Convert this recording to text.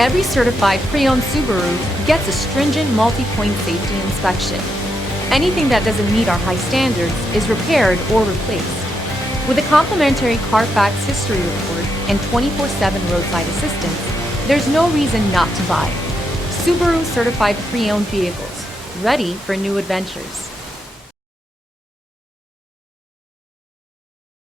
Every certified pre-owned Subaru gets a stringent multi-point safety inspection. Anything that doesn't meet our high standards is repaired or replaced. With a complimentary CARFAX history report and 24/7 roadside assistance, there's no reason not to buy. Subaru certified pre-owned vehicles, ready for new adventures.